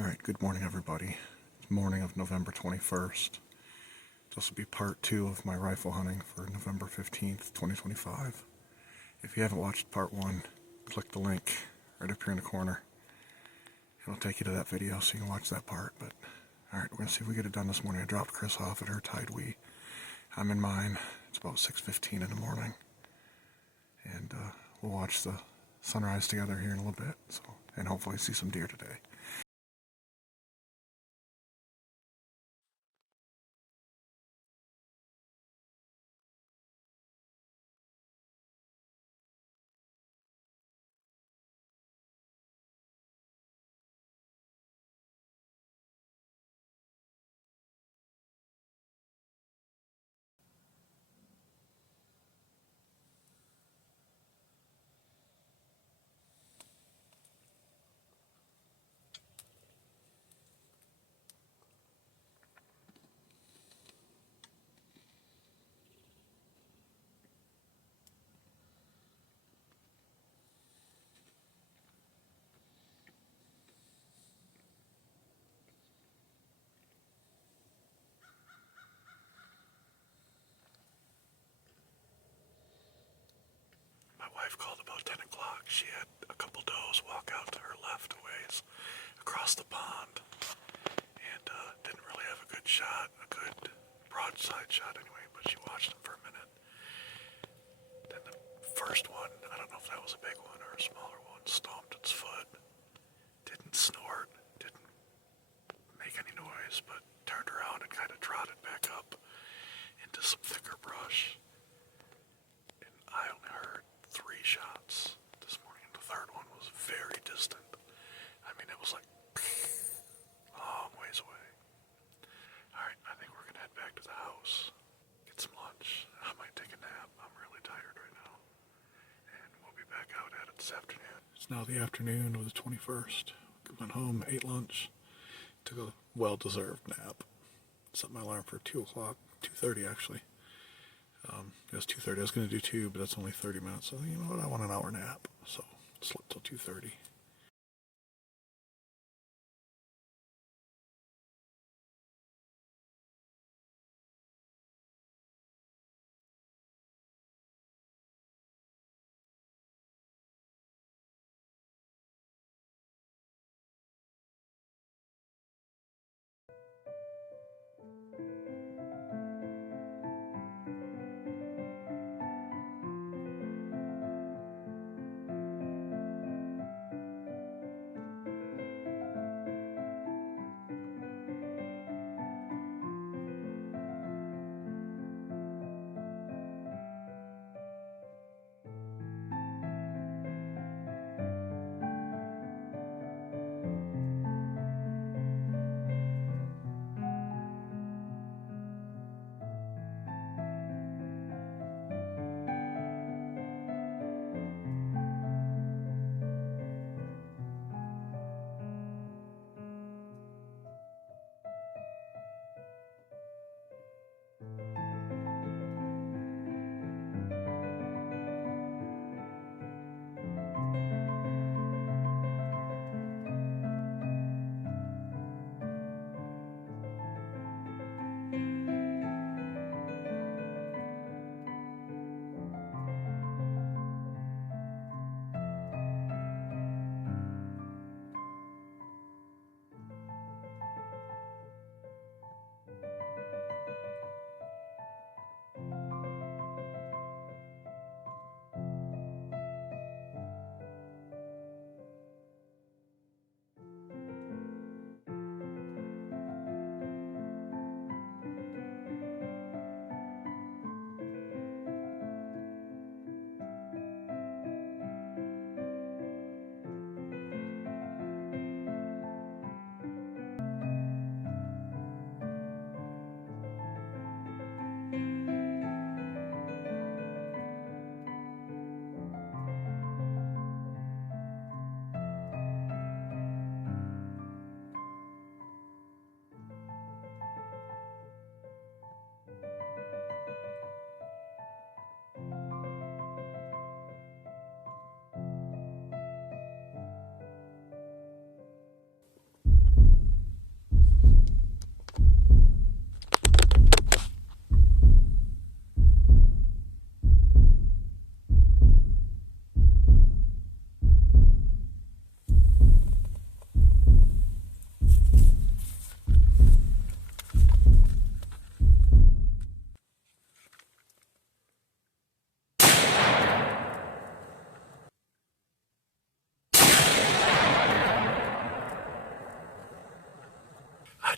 Alright, good morning everybody. It's morning of November 21st. This will be part 2 of my rifle hunting for November 15th, 2025. If you haven't watched part 1, click the link right up here in the corner. It'll take you to that video so you can watch that part. But alright, we're going to see if we get it done this morning. I dropped Chris off at her tide wee. I'm in mine. It's about 6:15 in the morning. And we'll watch the sunrise together here in a little bit. And hopefully see some deer today. My wife called about 10 o'clock. She had a couple does walk out to her left a ways across the pond and didn't really have a good shot, a good broadside shot anyway, but she watched them for a minute. Then the first one, I don't know if that was a big one or a smaller one, stomped its foot, didn't snort, didn't make any noise, but turned around and kind of trotted back up into some thicker brush. And I only heard 3 shots this morning, and the third one was very distant. I mean, it was like long ways away. Alright, I think we're gonna head back to the house, get some lunch. I might take a nap. I'm really tired right now. And we'll be back out at it this afternoon. It's now the afternoon of the 21st. Went home, ate lunch, took a well-deserved nap. Set my alarm for 2 o'clock, 2:30 actually. It was 2:30. I was going to do 2, but that's only 30 minutes. So, you know what? I want an hour nap. So, slept till 2:30.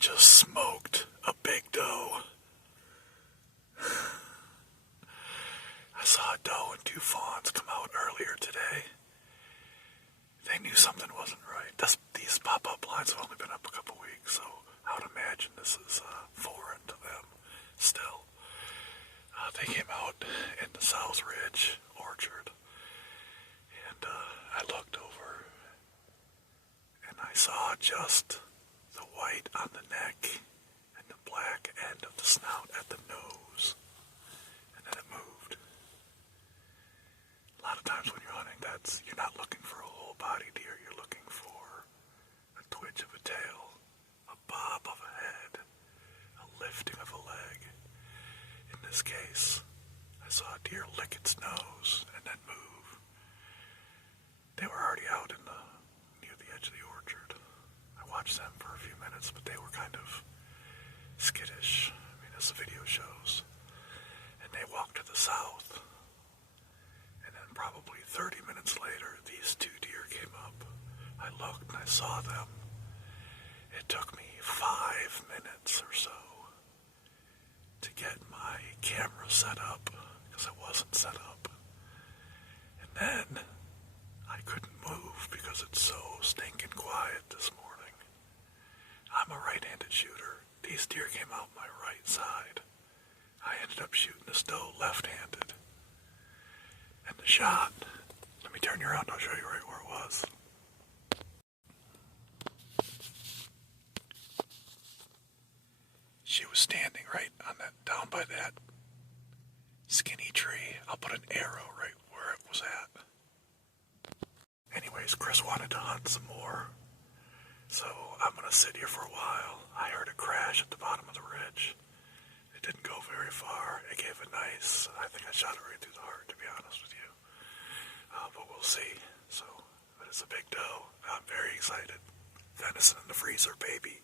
just smoked a big doe. I saw a doe and 2 fawns come out earlier today. They knew something wasn't right. These pop-up blinds have only been up a couple weeks, so I would imagine this is foreign to them still. They came out in the South Ridge orchard, and I looked over, and I saw just the white on the neck and the black end of the snout at the nose, and then it moved. A lot of times when you're hunting, you're not looking for a whole body deer, you're looking for a twitch of a tail, a bob of a head, a lifting of a leg. In this case, I saw a deer lick its nose and then move. They were already out near the edge of the orchard. I watched them for a few minutes, but they were kind of skittish, as the video shows. And they walked to the south. And then probably 30 minutes later, these 2 deer came up. I looked and I saw them. It took me 5 minutes or so to get my camera set up, because it wasn't set up. And then I couldn't move because it's so stinking quiet this morning. I'm a right-handed shooter. These deer came out my right side. I ended up shooting this doe left-handed. And the shot, let me turn you around, I'll show you right where it was. She was standing right on down by that skinny tree. I'll put an arrow right where it was at. Anyways, Chris wanted to hunt some more, so I'm going to sit here for a while. I heard a crash at the bottom of the ridge. It didn't go very far. It gave a nice, I think I shot it right through the heart, to be honest with you. But we'll see. But it's a big doe. I'm very excited. Venison in the freezer, baby.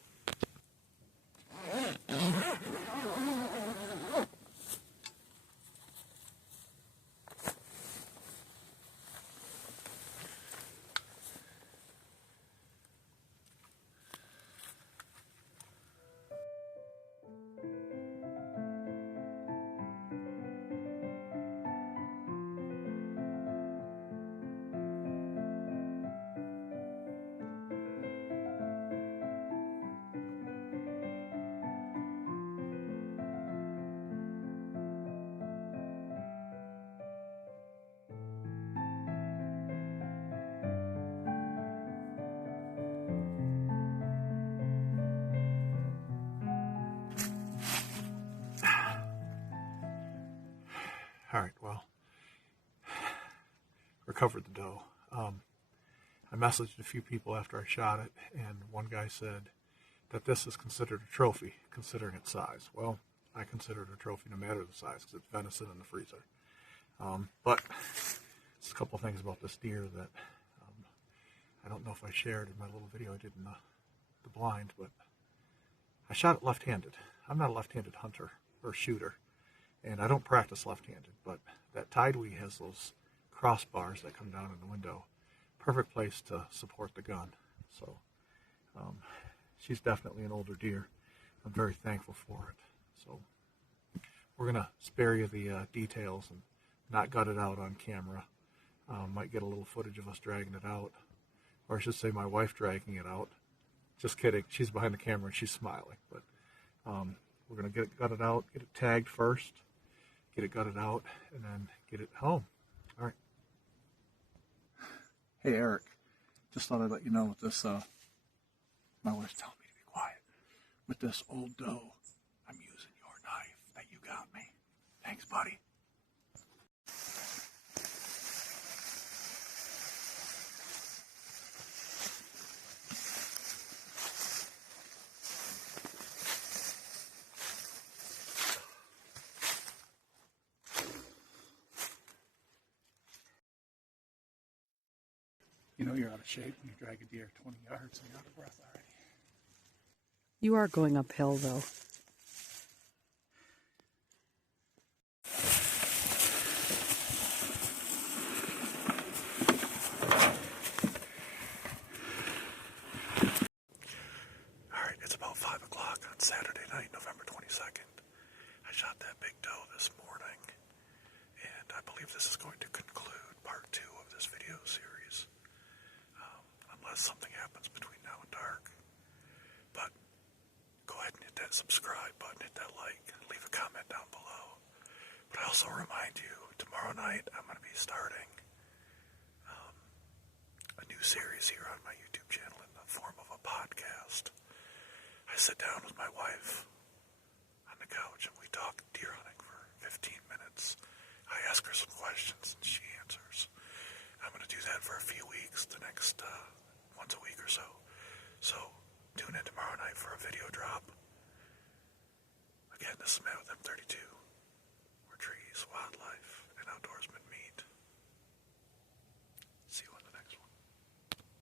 All right, well, recovered the doe. I messaged a few people after I shot it, and one guy said that this is considered a trophy, considering its size. Well, I consider it a trophy no matter the size, because it's venison in the freezer. But there's a couple of things about this deer that I don't know if I shared in my little video I did in the blind, but I shot it left-handed. I'm not a left-handed hunter or shooter, and I don't practice left-handed, but that Tidewee has those crossbars that come down in the window. Perfect place to support the gun. So she's definitely an older deer. I'm very thankful for it. So we're going to spare you the details and not gut it out on camera. Might get a little footage of us dragging it out, or I should say my wife dragging it out. Just kidding. She's behind the camera and she's smiling. But we're going to get it gutted out, get it tagged first, get it gutted out, and then get it home. All right. Hey, Eric. Just thought I'd let you know with this, my wife's telling me to be quiet. With this old doe, I'm using your knife that you got me. Thanks, buddy. You know you're out of shape when you drag a deer 20 yards and you're out of breath already. You are going uphill, though. All right, it's about 5 o'clock. on Saturday night, November 22nd. I shot that big doe this morning, and I believe this is going to conclude part 2 of this video series, unless something happens between now and dark. But go ahead and hit that subscribe button, hit that like, leave a comment down below. But I also remind you, tomorrow night I'm going to be starting a new series here on my YouTube channel in the form of a podcast. I sit down with my wife on the couch and we talk deer hunting for 15 minutes. I ask her some questions and she answers. I'm going to do that for a few weeks, the next once a week or so. So tune in tomorrow night for a video drop. Again, this is Matt with M32.